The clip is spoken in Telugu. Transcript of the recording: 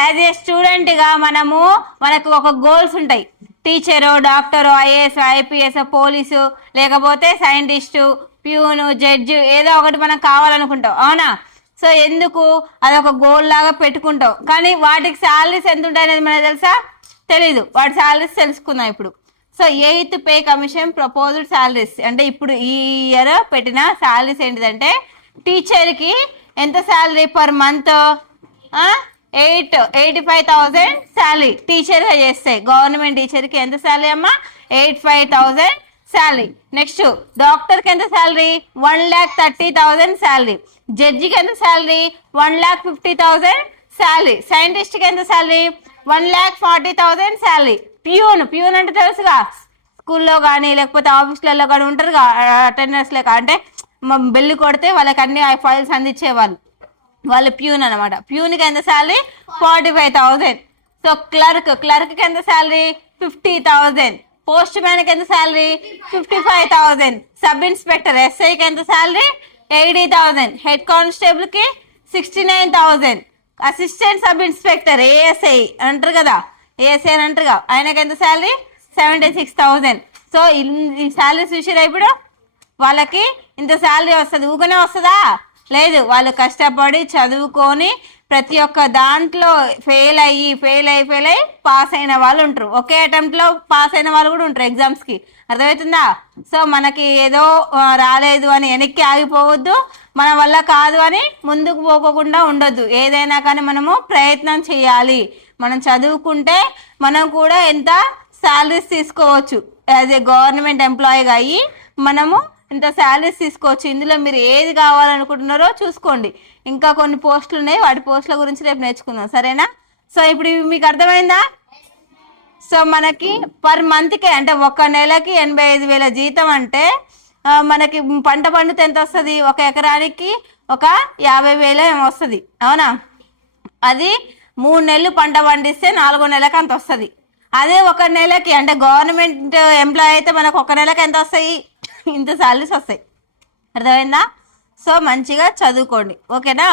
యాజ్ ఏ స్టూడెంట్గా మనకు ఒక గోల్స్ ఉంటాయి. Teacher, doctor, IAS, IPS, police, లేకపోతే సైంటిస్టు, ప్యూను, జడ్జి, ఏదో ఒకటి మనం కావాలనుకుంటాం, అవునా? సో ఎందుకు అదొక గోల్ లాగా పెట్టుకుంటాం, కానీ వాటికి శాలరీస్ ఎంత ఉంటాయి అనేది మనకు తెలుసా? తెలీదు. వాటి శాలరీస్ తెలుసుకుందాం ఇప్పుడు. So 8th pay commission proposed salaries అంటే ఇప్పుడు ఈ ఇయర్ పెట్టిన శాలరీస్ ఏంటిదంటే, టీచర్కి ఎంత శాలరీ పర్ మంత్? 85,000 శాలరీ టీచర్గా చేస్తే. గవర్నమెంట్ టీచర్కి ఎంత శాలరీ అమ్మా? 85,000 శాలరీ. నెక్స్ట్ డాక్టర్కి ఎంత శాలరీ? 1,30,000 శాలరీ. జడ్జికి ఎంత శాలరీ? 1,50,000 శాలరీ. సైంటిస్ట్కి ఎంత శాలరీ? 1,40,000 శాలరీ. ప్యూన్ అంటే తెలుసుగా, స్కూల్లో కానీ లేకపోతే ఆఫీస్లలో కానీ ఉంటారుగా అటెండర్స్ లెక్క, అంటే బెల్లి కొడితే వాళ్ళకి అన్ని ఫైల్స్ అందించేవాళ్ళు, వాళ్ళు ప్యూన్ అనమాట. ప్యూన్కి ఎంత శాలరీ? 45,000. సో క్లర్క్కి ఎంత శాలరీ? 50,000. పోస్ట్ మ్యాన్కి ఎంత శాలరీ? 55,000. సబ్ ఇన్స్పెక్టర్ ఎస్ఐకి ఎంత శాలరీ? 80,000. హెడ్ కానిస్టేబుల్కి 69,000. అసిస్టెంట్ సబ్ ఇన్స్పెక్టర్ ఏఎస్ఐ అంటారు కదా, ఏఎస్ఐ అని అంటారుగా, ఆయనకి ఎంత శాలరీ? 76,000. సో ఈ శాలరీ చూసిరా ఇప్పుడు? వాళ్ళకి ఇంత శాలరీ వస్తుంది. ఊకనే వస్తుందా? లేదు. వాళ్ళు కష్టపడి చదువుకొని ప్రతి ఒక్క దాంట్లో ఫెయిల్ అయ్యి పాస్ అయిన వాళ్ళు ఉంటారు. ఒకే అటెంప్ట్లో పాస్ అయిన వాళ్ళు కూడా ఉంటారు ఎగ్జామ్స్కి. అర్థమవుతుందా? సో మనకి ఏదో రాలేదు అని వెనక్కి ఆగిపోవద్దు, మన వల్ల కాదు అని ముందుకు పోకుండా ఉండొద్దు. ఏదైనా కానీ మనము ప్రయత్నం చేయాలి. మనం చదువుకుంటే మనం కూడా ఎంత శాలరీస్ తీసుకోవచ్చు. యాజ్ ఏ గవర్నమెంట్ ఎంప్లాయీగా అయ్యి మనము ఇంత శాలరీస్ తీసుకోవచ్చు. ఇందులో మీరు ఏది కావాలనుకుంటున్నారో చూసుకోండి. ఇంకా కొన్ని పోస్టులు ఉన్నాయి, వాటి పోస్టుల గురించి రేపు నేర్చుకుందాం, సరేనా? సో ఇప్పుడు మీకు అర్థమైందా? సో మనకి పర్ మంత్కి అంటే ఒక నెలకి 85,000 జీతం అంటే మనకి పంట పండితే ఎంత వస్తుంది? ఒక ఎకరానికి ఒక 50,000 ఏమో వస్తుంది, అవునా? అది 3 నెలలు పంట పండిస్తే 4వ నెలకి అంత వస్తుంది. అదే ఒక నెలకి అంటే గవర్నమెంట్ ఎంప్లాయీ అయితే మనకు ఒక నెలకి ఎంత వస్తాయి? ఇంత శాలరీస్ వస్తాయి. అర్థమైందా? సో మంచిగా చదువుకోండి, ఓకేనా?